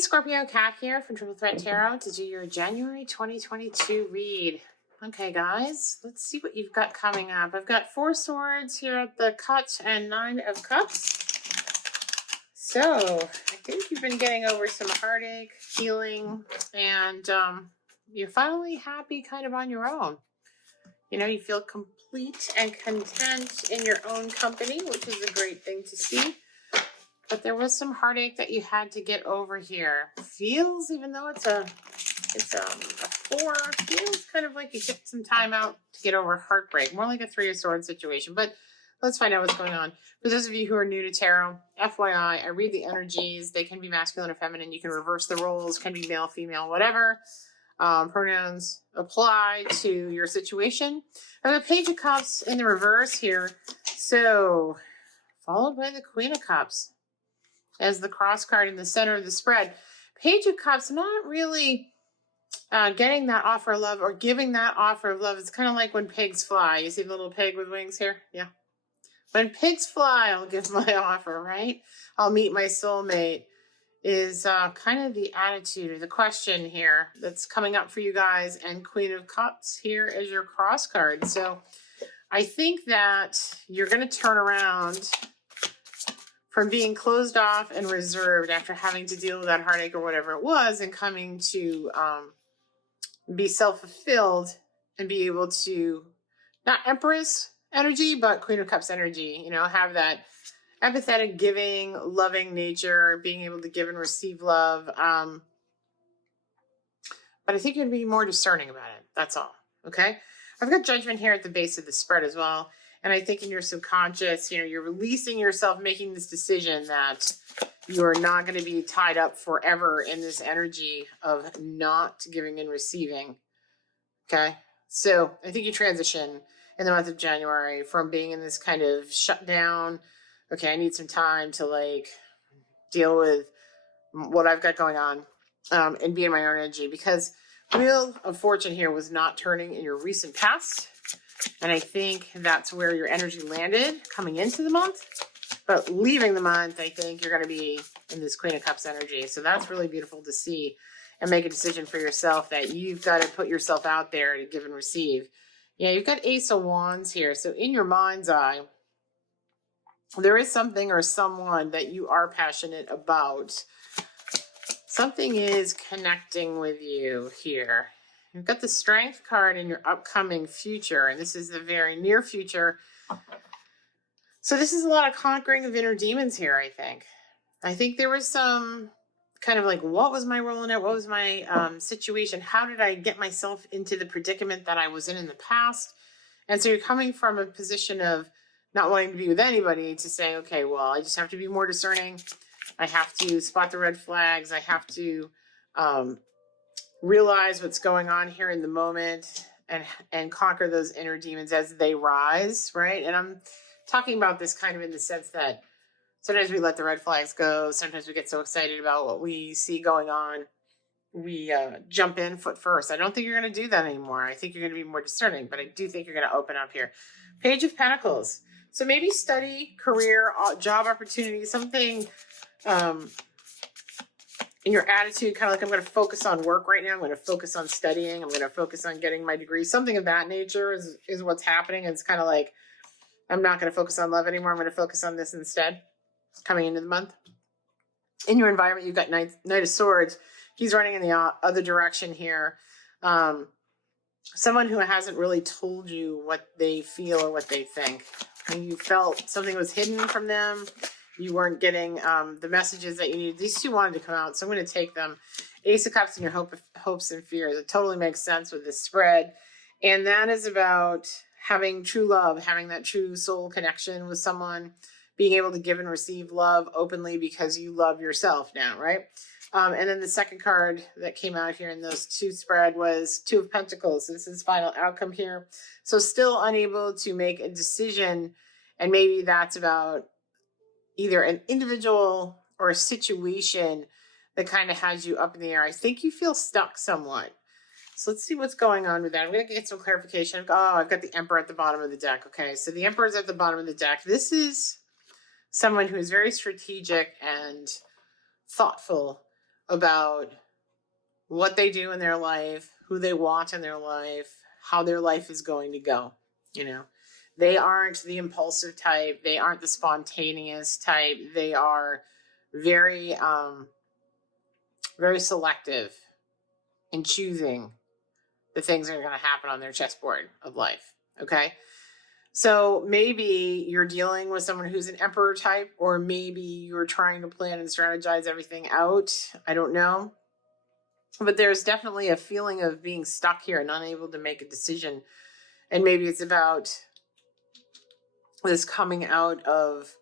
Scorpio Cat here from Triple Threat Tarot to do your January 2022 read. Okay, guys, let's see what you've got coming up. I've got 4 swords here at the cut and 9 of cups. So I think you've been getting over some heartache, healing, and you're finally happy kind of on your own. You know, you feel complete and content in your own company, which is a great thing to see. But there was some heartache that you had to get over here. Feels, even though it's a 4, feels kind of like you took some time out to get over heartbreak. More like a 3 of Swords situation. But let's find out what's going on. For those of you who are new to tarot, FYI, I read the energies. They can be masculine or feminine. You can reverse the roles. Can be male, female, whatever. Pronouns apply to your situation. I have a Page of Cups in the reverse here. So, followed by the Queen of Cups as the cross card in the center of the spread. Page of Cups, not really getting that offer of love or giving that offer of love. It's kind of like when pigs fly. You see the little pig with wings here? Yeah. When pigs fly, I'll give my offer, right? I'll meet my soulmate is kind of the attitude or the question here that's coming up for you guys. And Queen of Cups here is your cross card. So I think that you're going to turn around from being closed off and reserved after having to deal with that heartache or whatever it was, and coming to be self-fulfilled and be able to, not Empress energy, but Queen of Cups energy, you know, have that empathetic, giving, loving nature, being able to give and receive love. But I think you're going to be more discerning about it. That's all. Okay. I've got Judgment here at the base of the spread as well. And I think in your subconscious, you know, you're releasing yourself, making this decision that you are not going to be tied up forever in this energy of not giving and receiving. Okay. So I think you transition in the month of January from being in this kind of shutdown. Okay, I need some time to like deal with what I've got going on and be in my own energy, because Wheel of Fortune here was not turning in your recent past. And I think that's where your energy landed coming into the month. But leaving the month, I think you're going to be in this Queen of Cups energy. So that's really beautiful to see and make a decision for yourself that you've got to put yourself out there to give and receive. Yeah, you've got Ace of Wands here. So in your mind's eye, there is something or someone that you are passionate about. Something is connecting with you here. You've got the Strength card in your upcoming future, and this is the very near future. So this is a lot of conquering of inner demons here, I think. I think there was some kind of like, what was my role in it? What was my situation? How did I get myself into the predicament that I was in the past? And so you're coming from a position of not wanting to be with anybody to say, okay, well, I just have to be more discerning. I have to spot the red flags. I have to realize what's going on here in the moment and conquer those inner demons as they rise, right? And I'm talking about this kind of in the sense that sometimes we let the red flags go. Sometimes we get so excited about what we see going on. We jump in foot first. I don't think you're going to do that anymore. I think you're going to be more discerning, but I do think you're going to open up here. Page of Pentacles. So maybe study, career, job opportunities, something in your attitude, kind of like, I'm going to focus on work right now. I'm going to focus on studying. I'm going to focus on getting my degree. Something of that nature is what's happening. It's kind of like, I'm not going to focus on love anymore. I'm going to focus on this instead coming into the month. In your environment, you've got Knight of Swords. He's running in the other direction here. Someone who hasn't really told you what they feel or what they think. And you felt something was hidden from them. You weren't getting the messages that you needed. These two wanted to come out, so I'm going to take them. Ace of Cups and your hopes and fears. It totally makes sense with this spread. And that is about having true love, having that true soul connection with someone, being able to give and receive love openly because you love yourself now, right? And then the second card that came out here in those two spread was Two of Pentacles. So this is final outcome here. So still unable to make a decision, and maybe that's about either an individual or a situation that kind of has you up in the air. I think you feel stuck somewhat. So let's see what's going on with that. I'm going to get some clarification. I've got the Emperor at the bottom of the deck. Okay, so the Emperor is at the bottom of the deck. This is someone who is very strategic and thoughtful about what they do in their life, who they want in their life, how their life is going to go. You know, they aren't the impulsive type. They aren't the spontaneous type. They are very, very selective in choosing the things that are going to happen on their chessboard of life. Okay. So maybe you're dealing with someone who's an emperor type, or maybe you're trying to plan and strategize everything out. I don't know. But there's definitely a feeling of being stuck here and unable to make a decision. And maybe it's about this coming out of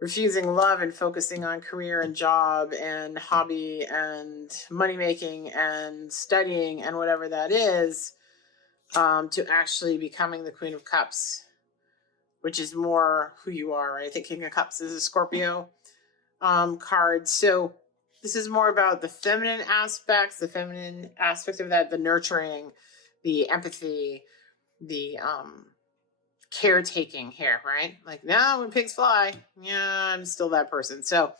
refusing love and focusing on career and job and hobby and money making and studying and whatever that is, to actually becoming the Queen of Cups, which is more who you are, right? I think King of Cups is a Scorpio card. So this is more about the feminine aspects, the feminine aspect of that, the nurturing, the empathy, the caretaking here, right? Like, now when pigs fly, yeah, I'm still that person. So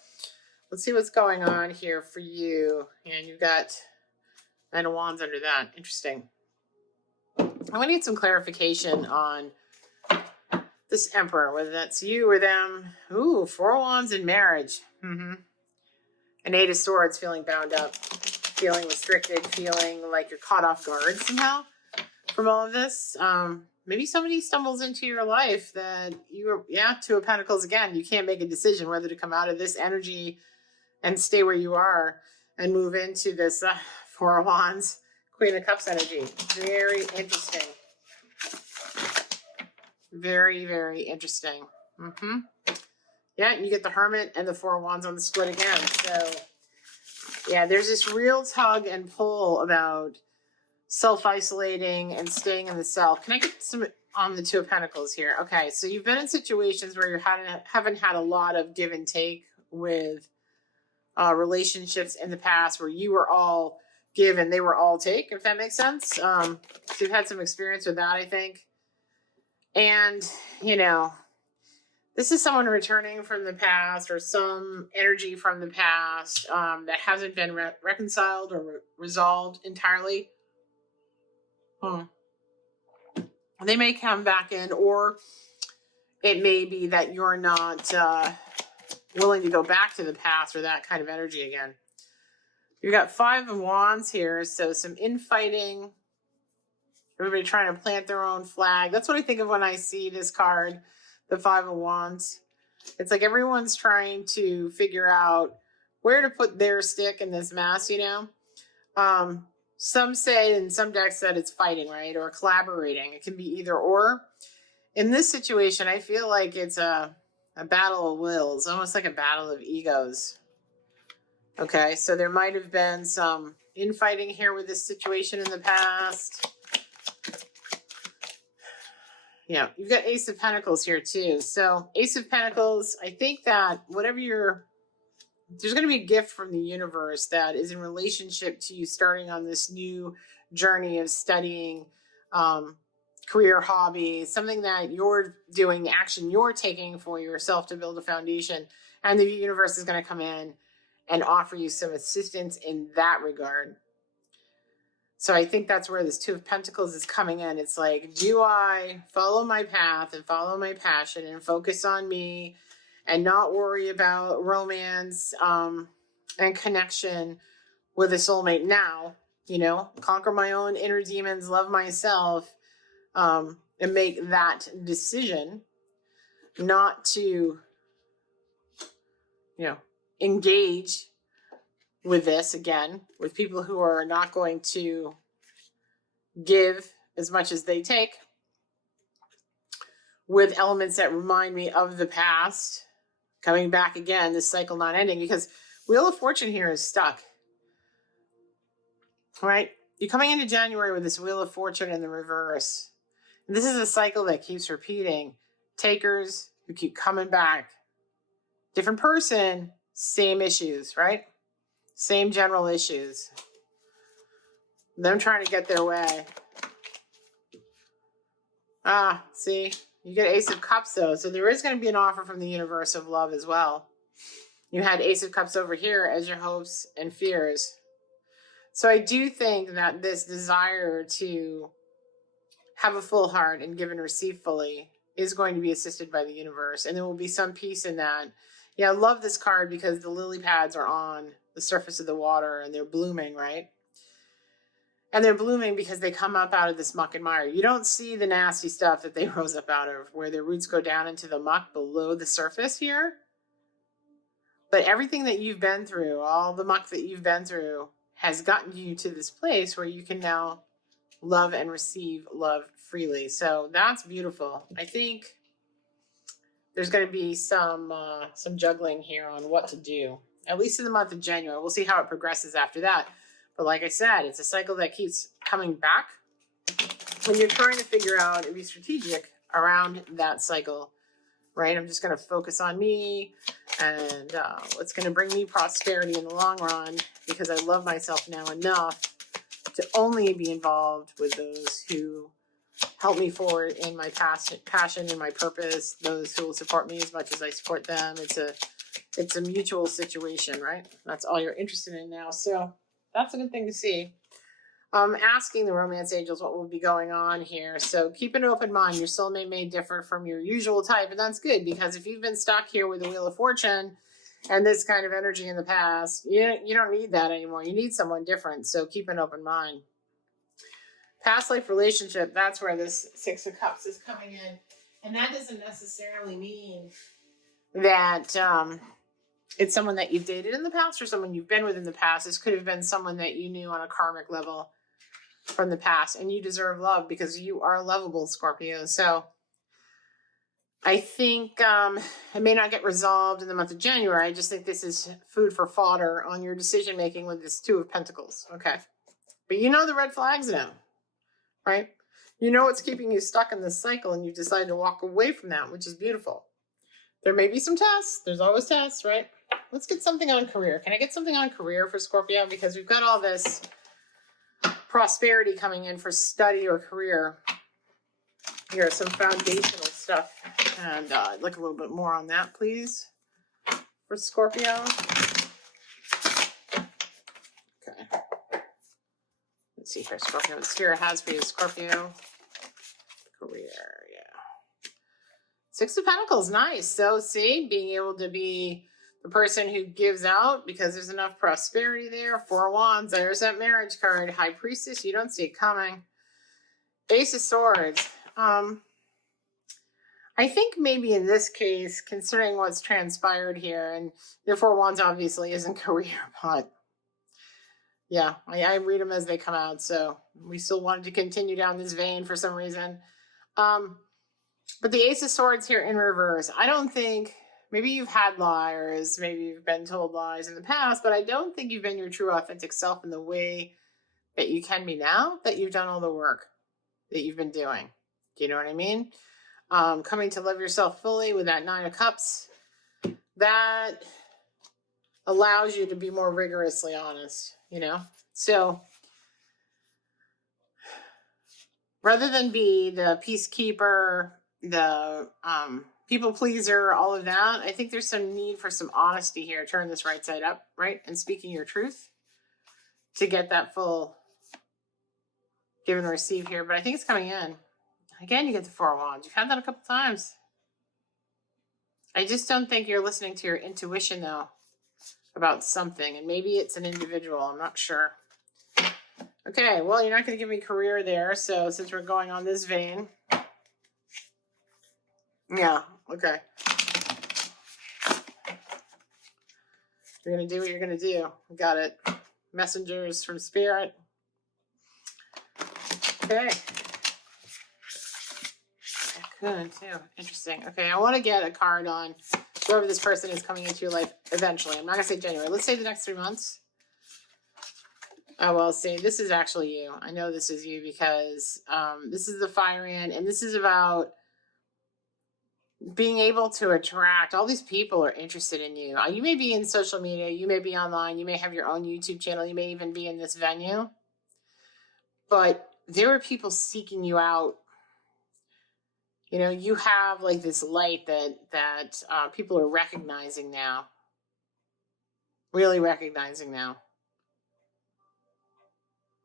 let's see what's going on here for you. And you've got Nine of Wands under that. Interesting. I'm going to need some clarification on this Emperor, whether that's you or them. Ooh, Four of Wands in marriage. An Eight of Swords, feeling bound up, feeling restricted, feeling like you're caught off guard somehow from all of this. Maybe somebody stumbles into your life that Two of Pentacles again. You can't make a decision whether to come out of this energy and stay where you are and move into this Four of Wands, Queen of Cups energy. Very interesting. Very, very interesting. Yeah, and you get the Hermit and the Four of Wands on the split again. So, yeah, there's this real tug and pull about self-isolating and staying in the self. Can I get some on the Two of Pentacles here? Okay, so you've been in situations where you haven't had a lot of give and take with relationships in the past, where you were all give and they were all take, if that makes sense. So you've had some experience with that, I think. And, you know, this is someone returning from the past, or some energy from the past that hasn't been reconciled or resolved entirely. They may come back in, or it may be that you're not willing to go back to the past or that kind of energy again. You've got Five of Wands here, so some infighting. Everybody trying to plant their own flag. That's what I think of when I see this card, the Five of Wands. It's like everyone's trying to figure out where to put their stick in this mess, you know? Some say, in some decks, that it's fighting, right? Or collaborating. It can be either or. In this situation, I feel like it's a battle of wills, almost like a battle of egos. Okay, so there might have been some infighting here with this situation in the past. Yeah, you've got Ace of Pentacles here too. So Ace of Pentacles, I think that there's going to be a gift from the universe that is in relationship to you starting on this new journey of studying, career, hobby, something that you're doing, action you're taking for yourself to build a foundation. And the universe is going to come in and offer you some assistance in that regard. So I think that's where this Two of Pentacles is coming in. It's like, do I follow my path and follow my passion and focus on me and not worry about romance and connection with a soulmate now, you know, conquer my own inner demons, love myself, and make that decision not to, you know, engage with this again, with people who are not going to give as much as they take, with elements that remind me of the past, coming back again, this cycle not ending, because Wheel of Fortune here is stuck. Right? You're coming into January with this Wheel of Fortune in the reverse. And this is a cycle that keeps repeating. Takers who keep coming back. Different person, same issues, right? Same general issues. Them trying to get their way. See? You get Ace of Cups, though. So there is going to be an offer from the universe of love as well. You had Ace of Cups over here as your hopes and fears. So I do think that this desire to have a full heart and give and receive fully is going to be assisted by the universe. And there will be some peace in that. Yeah, I love this card because the lily pads are on the surface of the water and they're blooming, right? And they're blooming because they come up out of this muck and mire. You don't see the nasty stuff that they rose up out of, where their roots go down into the muck below the surface here. But everything that you've been through, all the muck that you've been through, has gotten you to this place where you can now love and receive love freely. So that's beautiful. I think there's going to be some juggling here on what to do, at least in the month of January. We'll see how it progresses after that. But like I said, it's a cycle that keeps coming back. When you're trying to figure out and be strategic around that cycle, right? I'm just going to focus on me and what's going to bring me prosperity in the long run, because I love myself now enough to only be involved with those who help me forward in my passion and my purpose, those who will support me as much as I support them. It's a mutual situation, right? That's all you're interested in now. So that's a good thing to see. Asking the romance angels what will be going on here. So keep an open mind. Your soulmate may differ from your usual type, and that's good, because if you've been stuck here with the Wheel of Fortune and this kind of energy in the past, you don't need that anymore. You need someone different. So keep an open mind. Past life relationship, that's where this Six of Cups is coming in. And that doesn't necessarily mean that it's someone that you've dated in the past or someone you've been with in the past. This could have been someone that you knew on a karmic level from the past, and you deserve love because you are lovable, Scorpio. So I think it may not get resolved in the month of January. I just think this is food for fodder on your decision making with this Two of Pentacles. Okay. But you know the red flags now, right? You know what's keeping you stuck in this cycle, and you decide to walk away from that, which is beautiful. There may be some tests. There's always tests, right? Let's get something on career. Can I get something on career for Scorpio? Because we've got all this prosperity coming in for study or career. Here are some foundational stuff. And I'd like a little bit more on that, please, for Scorpio. Okay. Let's see here, Scorpio. What Spirit has for you, Scorpio. Career, yeah. Six of Pentacles, nice. So see, being able to be the person who gives out because there's enough prosperity there. Four of Wands, there's that marriage card. High Priestess, you don't see it coming. Ace of Swords. I think maybe in this case, considering what's transpired here, and the Four of Wands obviously isn't career, but yeah, I read them as they come out. So we still wanted to continue down this vein for some reason. But the Ace of Swords here in reverse, I don't think, maybe you've had liars, maybe you've been told lies in the past, but I don't think you've been your true authentic self in the way that you can be now that you've done all the work that you've been doing. Do you know what I mean? Coming to love yourself fully with that Nine of Cups, that allows you to be more rigorously honest, you know? So rather than be the peacekeeper, the people pleaser, all of that, I think there's some need for some honesty here. Turn this right side up, right? And speaking your truth to get that full give and receive here. But I think it's coming in. Again, you get the Four of Wands. You've had that a couple times. I just don't think you're listening to your intuition, though, about something. And maybe it's an individual. I'm not sure. Okay, well, you're not going to give me career there. So since we're going on this vein. Yeah, okay. You're going to do what you're going to do. Got it. Messengers from Spirit. Okay. Good, too. Interesting. Okay, I want to get a card on whoever this person is coming into your life eventually. I'm not going to say January. Let's say the next 3 months. Oh, well, see, this is actually you. I know this is you because this is the fire in, and this is about being able to attract. All these people are interested in you. You may be in social media. You may be online. You may have your own YouTube channel. You may even be in this venue. But there are people seeking you out. You know, you have like this light that people are recognizing now. Really recognizing now.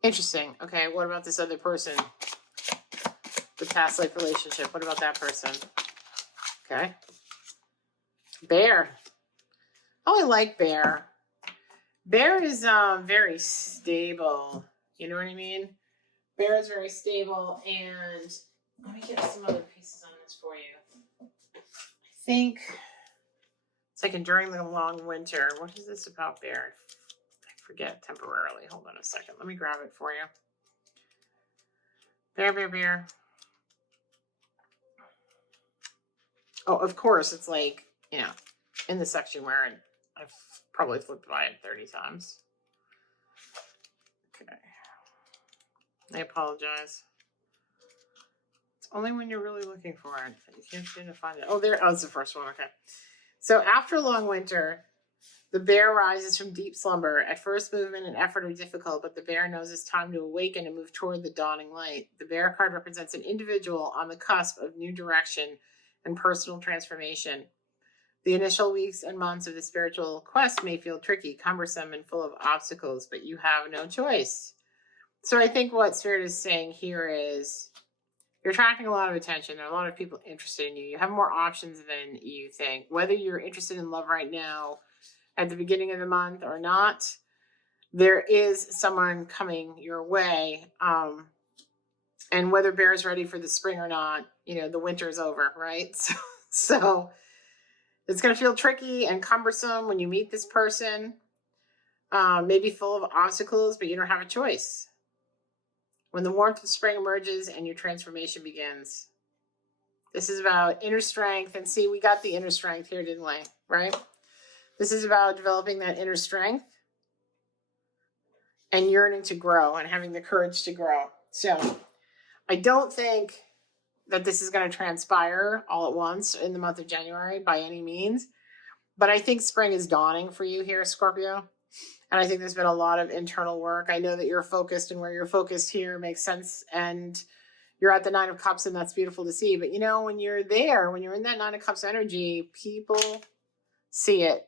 Interesting. Okay, what about this other person? The past life relationship. What about that person? Okay. Bear. Oh, I like Bear. Bear is very stable. You know what I mean? Bear is very stable, and let me get some other pieces on this for you. I think it's like enduring the long winter. What is this about Bear? I forget temporarily. Hold on a second. Let me grab it for you. Bear, Bear, Bear. Oh, of course, it's like, you know, in the section where I've probably flipped by it 30 times. Okay. I apologize. It's only when you're really looking for it that you can't seem to find it. Oh, there. Oh, it's the first one. Okay. So after a long winter, the bear rises from deep slumber. At first, movement and effort are difficult, but the bear knows it's time to awaken and move toward the dawning light. The bear card represents an individual on the cusp of new direction and personal transformation. The initial weeks and months of the spiritual quest may feel tricky, cumbersome, and full of obstacles, but you have no choice. So I think what Spirit is saying here is you're attracting a lot of attention. There are a lot of people interested in you. You have more options than you think. Whether you're interested in love right now at the beginning of the month or not, there is someone coming your way. And whether Bear's ready for the spring or not, you know, the winter is over, right? So it's going to feel tricky and cumbersome when you meet this person. Maybe full of obstacles, but you don't have a choice. When the warmth of spring emerges and your transformation begins. This is about inner strength. And see, we got the inner strength here, didn't we? Right? This is about developing that inner strength and yearning to grow and having the courage to grow. So I don't think that this is going to transpire all at once in the month of January by any means. But I think spring is dawning for you here, Scorpio. And I think there's been a lot of internal work. I know that you're focused, and where you're focused here makes sense. And you're at the Nine of Cups, and that's beautiful to see. But, you know, when you're there, when you're in that Nine of Cups energy, people see it.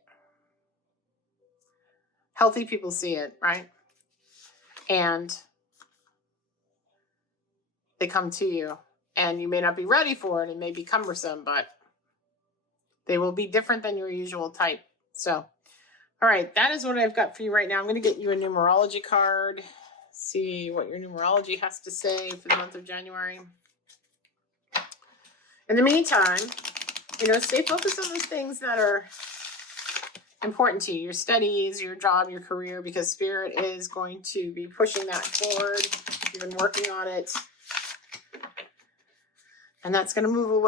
Healthy people see it, right? And they come to you. And you may not be ready for it. It may be cumbersome, but they will be different than your usual type. So, all right, that is what I've got for you right now. I'm going to get you a numerology card. See what your numerology has to say for the month of January. In the meantime, you know, stay focused on those things that are important to you, your studies, your job, your career, because Spirit is going to be pushing that forward. You've been working on it. And that's going to move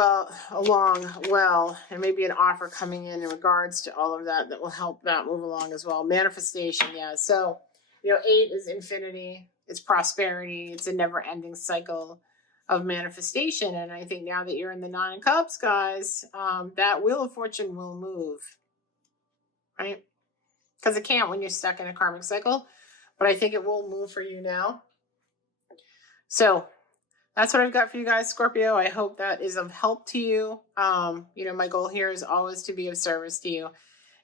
along well. And maybe an offer coming in regards to all of that will help that move along as well. Manifestation, yeah. So, you know, 8 is infinity. It's prosperity. It's a never-ending cycle of manifestation. And I think now that you're in the 9 of Cups, guys, that wheel of fortune will move, right? Because it can't when you're stuck in a karmic cycle. But I think it will move for you now. So that's what I've got for you guys, Scorpio. I hope that is of help to you. You know, my goal here is always to be of service to you.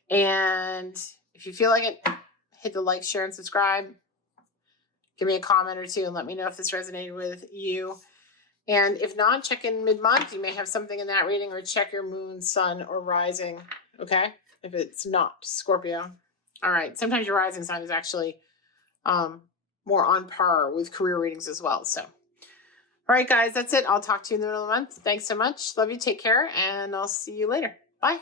And if you feel like it, hit the like, share, and subscribe. Give me a comment or two and let me know if this resonated with you. And if not, check in mid-month. You may have something in that reading, or check your moon, sun, or rising. Okay? If it's not Scorpio. All right. Sometimes your rising sign is actually more on par with career readings as well. So, all right, guys, that's it. I'll talk to you in the middle of the month. Thanks so much. Love you. Take care. And I'll see you later. Bye.